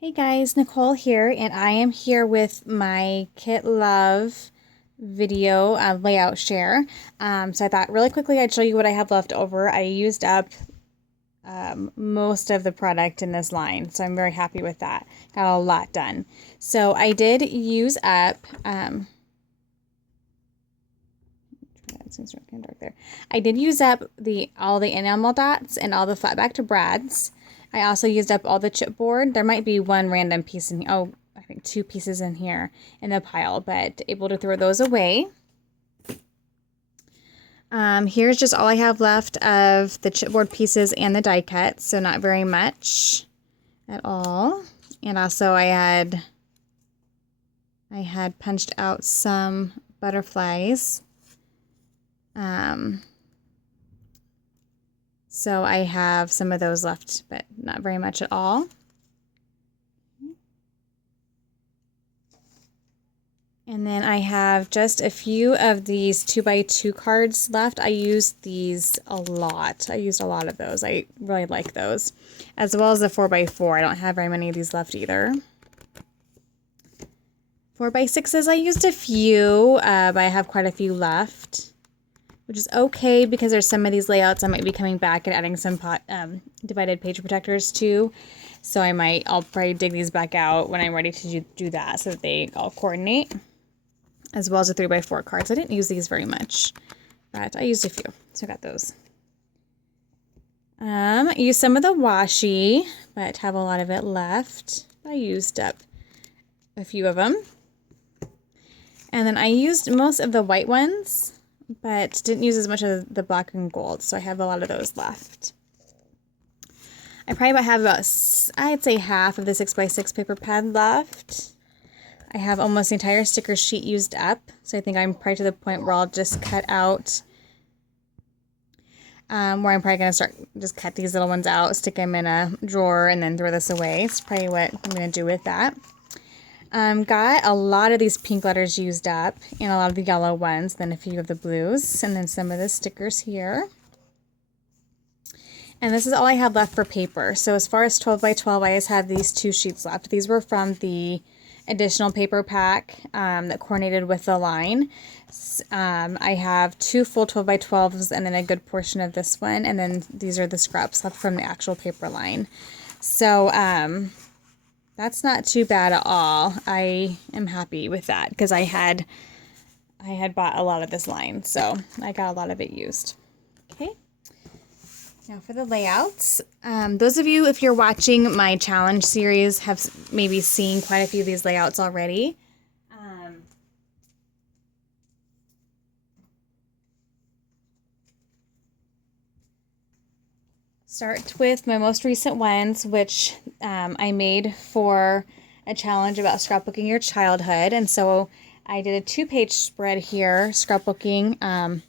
Hey guys, Nicole here, and I am here with my Kit Love video layout share. So I thought really quickly I'd show you what I have left over. I used up most of the product in this line, so I'm very happy with that. Got a lot done. So I did use up, it seems kind of dark there. I did use up all the enamel dots and all the flat backed brads. I also used up all the chipboard. There might be one random piece in here. Oh, I think two pieces in here in the pile, but able to throw those away. Here's just all I have left of the chipboard pieces and the die cuts, so not very much at all. And also I had punched out some butterflies. So I have some of those left, but not very much at all. And then I have just a few of these 2x2 cards left. I used these a lot. I used a lot of those. I really like those. As well as the 4x4. I don't have very many of these left either. 4x6s I used a few, but I have quite a few left, which is okay because there's some of these layouts I might be coming back and adding some divided page protectors to. So I'll probably dig these back out when I'm ready to do that so that they all coordinate. As well as the 3x4 cards. I didn't use these very much, but I used a few, so I got those. I used some of the washi, but have a lot of it left. I used up a few of them. And then I used most of the white ones, but didn't use as much of the black and gold, so I have a lot of those left. I probably have about, I'd say half of the 6x6 paper pad left. I have almost the entire sticker sheet used up, so I think I'm probably to the point where I'll just cut out, where I'm probably going to just cut these little ones out, stick them in a drawer, and then throw this away. It's probably what I'm going to do with that. Got a lot of these pink letters used up, and a lot of the yellow ones, then a few of the blues, and then some of the stickers here. And this is all I have left for paper. So as far as 12x12, I just have these two sheets left. These were from the additional paper pack that coordinated with the line. I have two full 12x12s and then a good portion of this one, and then these are the scraps left from the actual paper line. So that's not too bad at all. I am happy with that because I had bought a lot of this line, so I got a lot of it used. Okay. Now for the layouts, those of you, if you're watching my challenge series, have maybe seen quite a few of these layouts already. Start with my most recent ones, which I made for a challenge about scrapbooking your childhood. And so I did a 2-page spread here, scrapbooking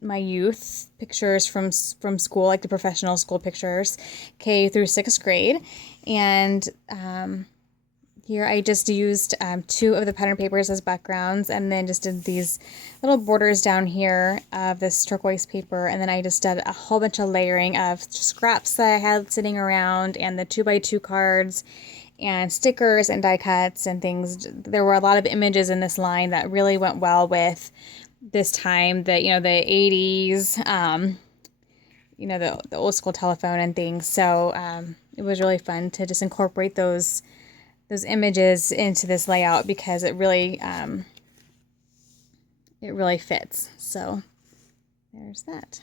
my youth pictures from school, like the professional school pictures, K through 6th grade. And here I just used 2 of the pattern papers as backgrounds, and then just did these little borders down here of this turquoise paper, and then I just did a whole bunch of layering of scraps that I had sitting around, and the 2x2 cards, and stickers and die cuts and things. There were a lot of images in this line that really went well with this time, the 80s, the old school telephone and things. So it was really fun to just incorporate those images into this layout because it really fits. So there's that.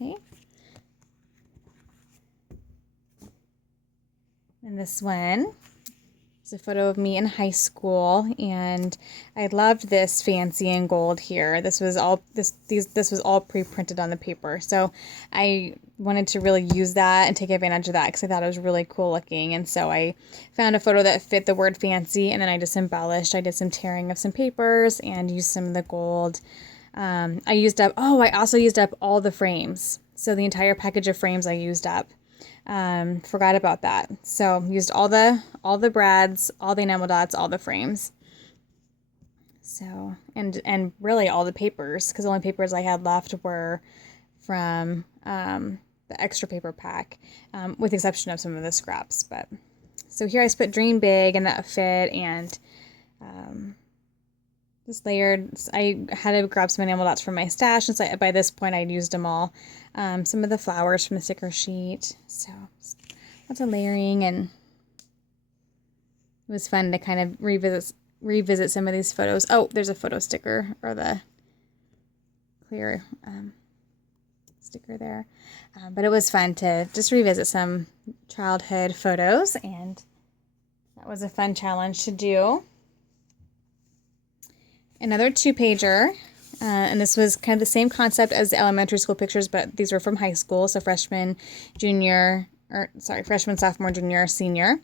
Okay. And this one is a photo of me in high school, and I loved this fancy and gold here. This was all this was all pre-printed on the paper, so I wanted to really use that and take advantage of that because I thought it was really cool looking. And so I found a photo that fit the word fancy, and then I just embellished. I did some tearing of some papers and used some of the gold. I also used up all the frames, so the entire package of frames I used up. Forgot about that. So used all the brads, all the enamel dots, all the frames. So, and really all the papers, because the only papers I had left were from the extra paper pack, with the exception of some of the scraps. But so here I just put dream big and that fit, and just layered. I had to grab some enamel dots from my stash, and so by this point I'd used them all. Some of the flowers from the sticker sheet. So lots of layering, and it was fun to kind of revisit some of these photos. Oh, there's a photo sticker, or the clear sticker there. But it was fun to just revisit some childhood photos, and that was a fun challenge to do. Another 2-pager, and this was kind of the same concept as the elementary school pictures, but these were from high school, so freshman, sophomore, junior, senior,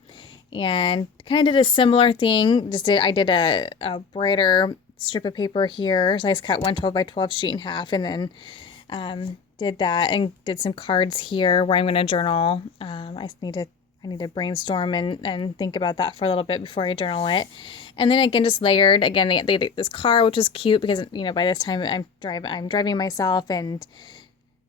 and kind of did a similar thing. I did a brighter strip of paper here, so I just cut 1 12 by 12 sheet in half, and then did that and did some cards here where I'm going to journal. I need to brainstorm and think about that for a little bit before I journal it. And then again, just layered. Again, they this car, which is cute because, you know, by this time I'm driving myself, and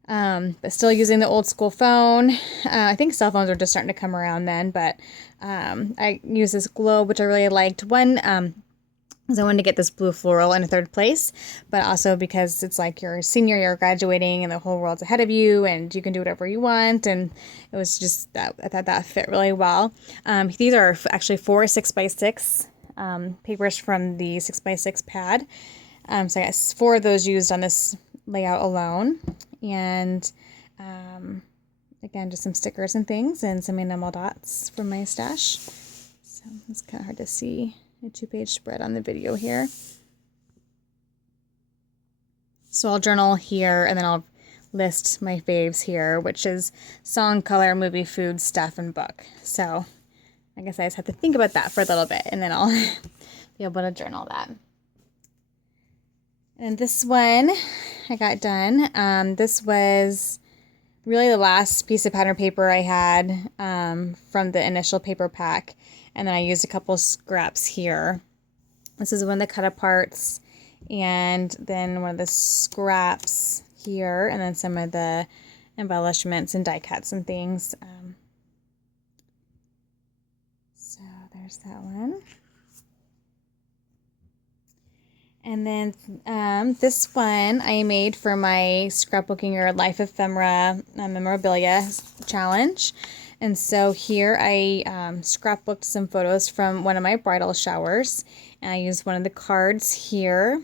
but still using the old school phone. I think cell phones are just starting to come around then, but I use this globe, which I really liked. One, because I wanted to get this blue floral in 3rd place, but also because it's like you're a senior, you're graduating, and the whole world's ahead of you, and you can do whatever you want. And it was just that I thought that fit really well. These are actually 4 6x6 papers from the 6x6 pad. So I got 4 of those used on this layout alone, and again, just some stickers and things, and some enamel dots from my stash. So it's kind of hard to see a 2-page spread on the video here. So I'll journal here, and then I'll list my faves here, which is song, color, movie, food, stuff, and book. So I guess I just have to think about that for a little bit, and then I'll be able to journal that. And this one I got done. This was really the last piece of pattern paper I had from the initial paper pack. And then I used a couple scraps here. This is one of the cut aparts, and then one of the scraps here, and then some of the embellishments and die cuts and things. So there's that one. And then this one I made for my scrapbooking or life ephemera memorabilia challenge. And so here I scrapbooked some photos from one of my bridal showers, and I used one of the cards here,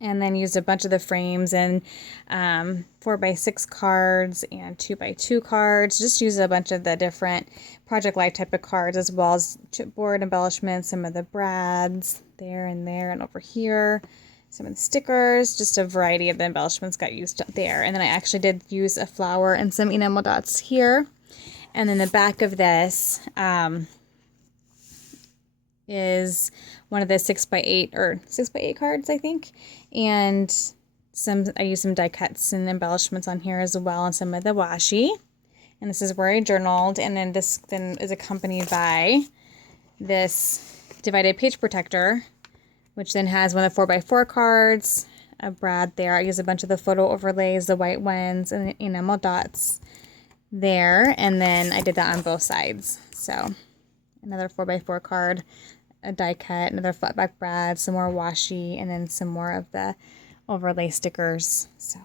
and then used a bunch of the frames and 4x6 cards and 2x2 cards. Just used a bunch of the different Project Life type of cards, as well as chipboard embellishments, some of the brads there and over here, some of the stickers, just a variety of the embellishments got used there. And then I actually did use a flower and some enamel dots here. And then the back of this is one of the 6x8 cards, I think. And I used some die cuts and embellishments on here as well, and some of the washi. And this is where I journaled. And then this then is accompanied by this divided page protector, which then has one of the 4x4 cards, a brad there. I used a bunch of the photo overlays, the white ones, and the enamel dots there, and then I did that on both sides. So another 4x4 card, a die cut, another flat back brad, some more washi, and then some more of the overlay stickers. So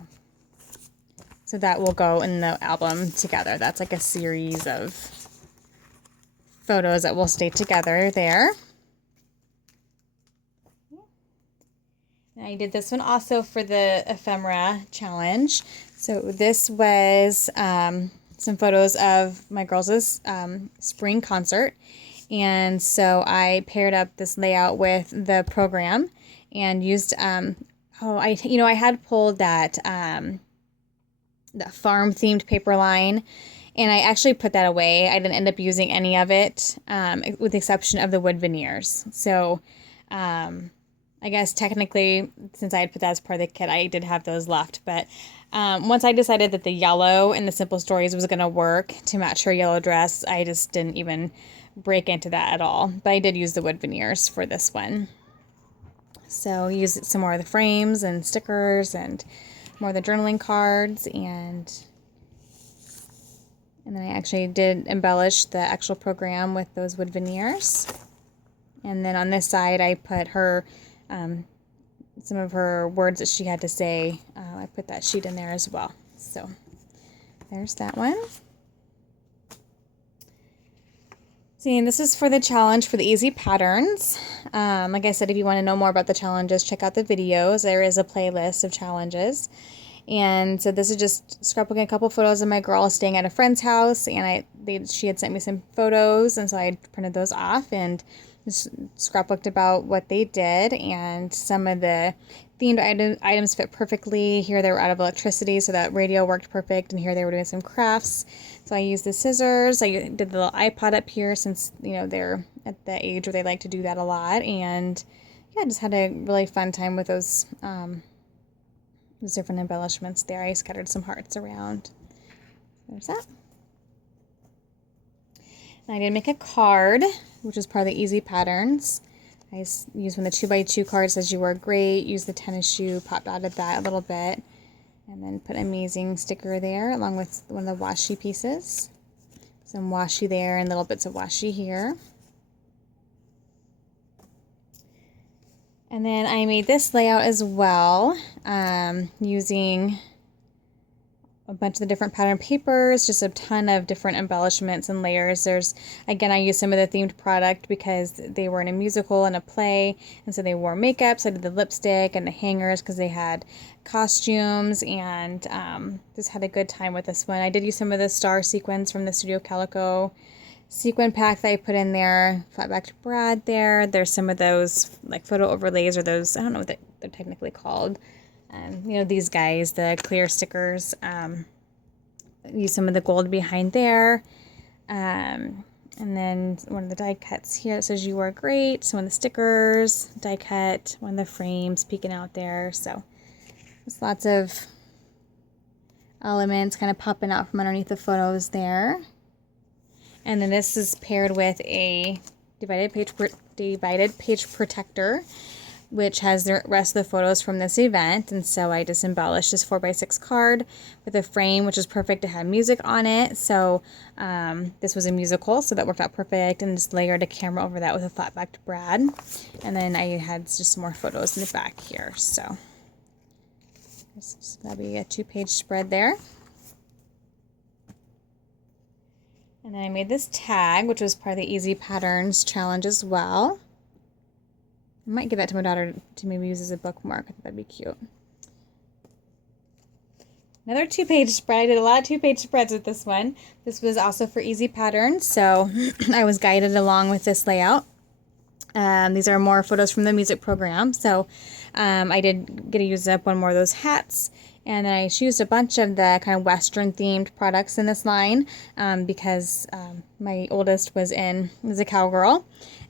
that will go in the album together. That's like a series of photos that will stay together there. I did this one also for the ephemera challenge. So this was some photos of my girls' spring concert. And so I paired up this layout with the program and used, I had pulled that farm themed paper line, and I actually put that away. I didn't end up using any of it, with the exception of the wood veneers. So, I guess technically, since I had put that as part of the kit, I did have those left. But once I decided that the yellow in the Simple Stories was going to work to match her yellow dress, I just didn't even break into that at all. But I did use the wood veneers for this one. So used some more of the frames and stickers and more of the journaling cards, and And then I actually did embellish the actual program with those wood veneers. And then on this side, I put her, some of her words that she had to say. I put that sheet in there as well. So there's that one. See, and this is for the challenge for the easy patterns. Like I said, if you want to know more about the challenges, check out the videos. There is a playlist of challenges. And so this is just scrapbooking a couple photos of my girl staying at a friend's house, and she had sent me some photos, and so I printed those off and just scrapbooked about what they did, and some of the themed items fit perfectly. Here they were out of electricity, so that radio worked perfect, and here they were doing some crafts. So I used the scissors. I did the little iPod up here since, you know, they're at the age where they like to do that a lot, and yeah, just had a really fun time with those different embellishments there. I scattered some hearts around. There's that. And I did make a card, which is part of the easy patterns. I used one of the 2x2 cards, says you were great. Used the tennis shoe, popped out of that a little bit. And then put amazing sticker there along with one of the washi pieces. Some washi there and little bits of washi here. And then I made this layout as well, using a bunch of the different pattern papers, just a ton of different embellishments and layers. Again, I used some of the themed product because they were in a musical and a play, and so they wore makeup, so I did the lipstick and the hangers because they had costumes, and just had a good time with this one. I did use some of the star sequins from the Studio Calico sequin pack that I put in there, flat back to Brad there. There's some of those like photo overlays, or those, I don't know what they're technically called. You know, these guys, the clear stickers. Use some of the gold behind there. And then one of the die cuts here that says you are great. Some of the stickers, die cut, one of the frames peeking out there. So there's lots of elements kind of popping out from underneath the photos there. And then this is paired with a divided page protector, which has the rest of the photos from this event. And so I just embellished this 4x6 card with a frame, which is perfect to have music on it. So this was a musical, so that worked out perfect, and just layered a camera over that with a flat backed Brad. And then I had just some more photos in the back here. So that'll be a 2-page spread there. And then I made this tag, which was part of the Easy Patterns challenge as well. I might give that to my daughter to maybe use as a bookmark. I think that'd be cute. Another 2-page spread. I did a lot of 2-page spreads with this one. This was also for Easy Patterns, so I was guided along with this layout. These are more photos from the music program, so I did get to use up one more of those hats. And I used a bunch of the kind of Western themed products in this line because my oldest was a cowgirl,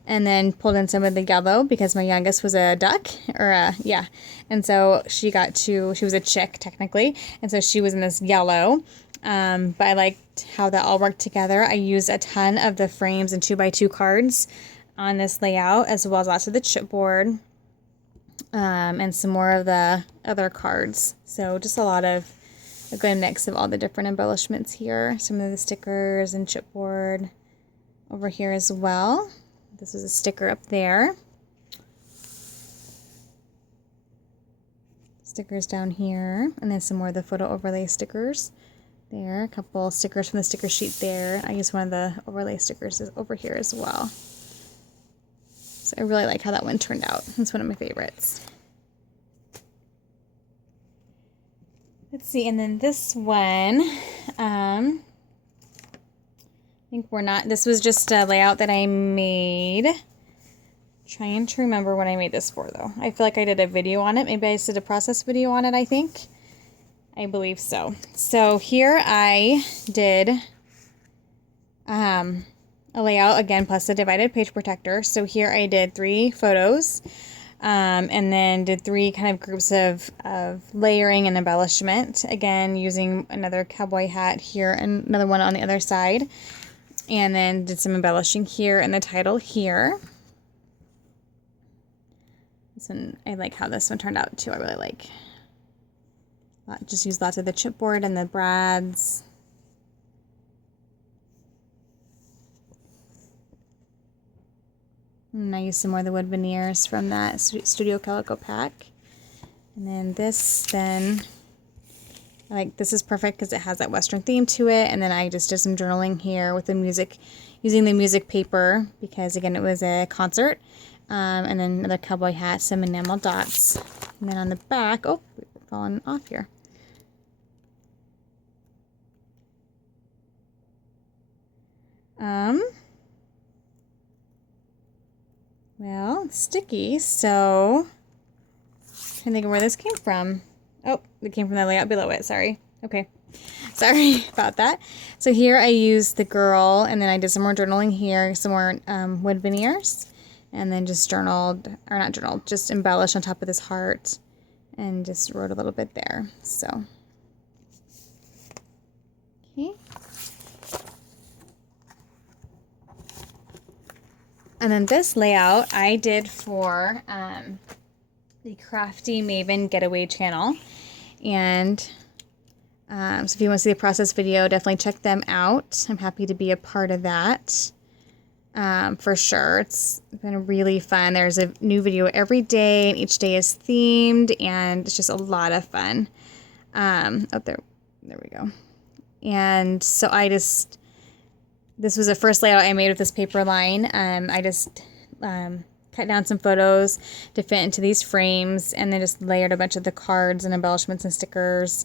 and then pulled in some of the yellow because my youngest was a duck, and so she was a chick technically, and so she was in this yellow. But I liked how that all worked together. I used a ton of the frames and 2x2 cards on this layout, as well as lots of the chipboard. And some more of the other cards. So just a good mix of all the different embellishments here. Some of the stickers and chipboard over here as well. This is a sticker up there. Stickers down here. And then some more of the photo overlay stickers there. A couple stickers from the sticker sheet there. I used one of the overlay stickers over here as well. So I really like how that one turned out. It's one of my favorites. Let's see, and then this one, I think this was just a layout that I made. Trying to remember what I made this for, though. I feel like I did a video on it. Maybe I did a process video on it, I think. I believe so. So here I did a layout again, plus a divided page protector. So here I did 3 photos, and then did 3 kind of groups of layering and embellishment. Again, using another cowboy hat here and another one on the other side. And then did some embellishing here and the title here. This one, I like how this one turned out too. I really like. Just used lots of the chipboard and the Brads. And I used some more of the wood veneers from that Studio Calico pack. And then this, this is perfect because it has that Western theme to it. And then I just did some journaling here with the music, using the music paper because, again, it was a concert. And then another cowboy hat, some enamel dots. And then on the back, oh, we're falling off here. Well, sticky, so I'm trying to think of where this came from. Oh, it came from the layout below it, sorry. Okay, sorry about that. So here I used the girl, and then I did some more journaling here, some more wood veneers, and then just journaled, or not journaled, just embellished on top of this heart, and just wrote a little bit there, so. Okay. And then this layout I did for the Crafty Maven Getaway channel. And so if you want to see the process video, definitely check them out. I'm happy to be a part of that for sure. It's been really fun. There's a new video every day, and each day is themed, and it's just a lot of fun. Oh, there we go. And so this was the first layout I made with this paper line. I just cut down some photos to fit into these frames, and then just layered a bunch of the cards and embellishments and stickers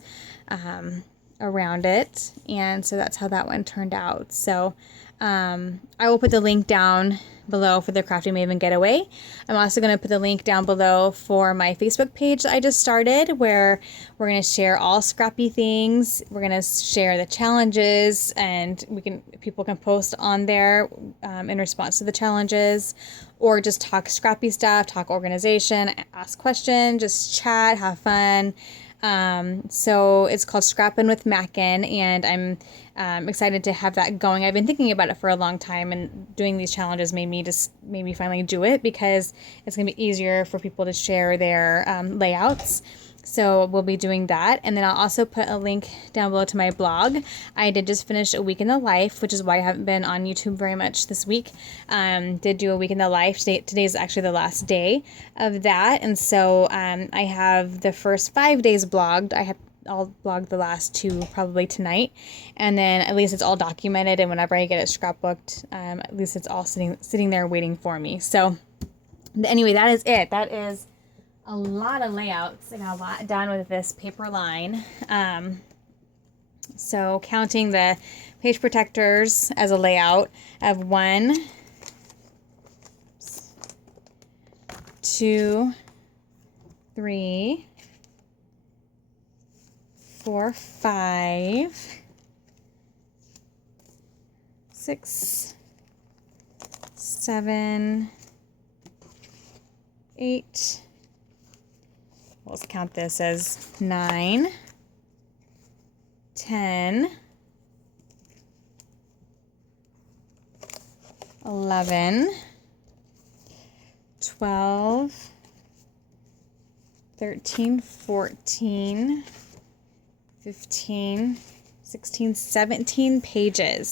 around it. And so that's how that one turned out. So I will put the link down below for the Crafty Maven Getaway. I'm also going to put the link down below for my Facebook page that I just started, where we're going to share all scrappy things. We're going to share the challenges, and people can post on there in response to the challenges, or just talk scrappy stuff, talk organization, ask questions, just chat, have fun. So it's called Scrappin' with Mackin, and I'm excited to have that going. I've been thinking about it for a long time, and doing these challenges made me finally do it, because it's going to be easier for people to share their layouts. So we'll be doing that. And then I'll also put a link down below to my blog. I did just finish a week in the life, which is why I haven't been on YouTube very much this week. Did do a week in the life. Today is actually the last day of that. And so I have the first 5 days blogged. I'll blog the last 2 probably tonight. And then at least it's all documented. And whenever I get it scrapbooked, at least it's all sitting there waiting for me. So anyway, that is it. That is a lot of layouts. I got a lot done with this paper line. So counting the page protectors as a layout of 1, 2, 3, 4, 5, 6, 7, 8. Let's count this as 9, 10, 11, 12, 13, 14, 15, 16, 17 pages.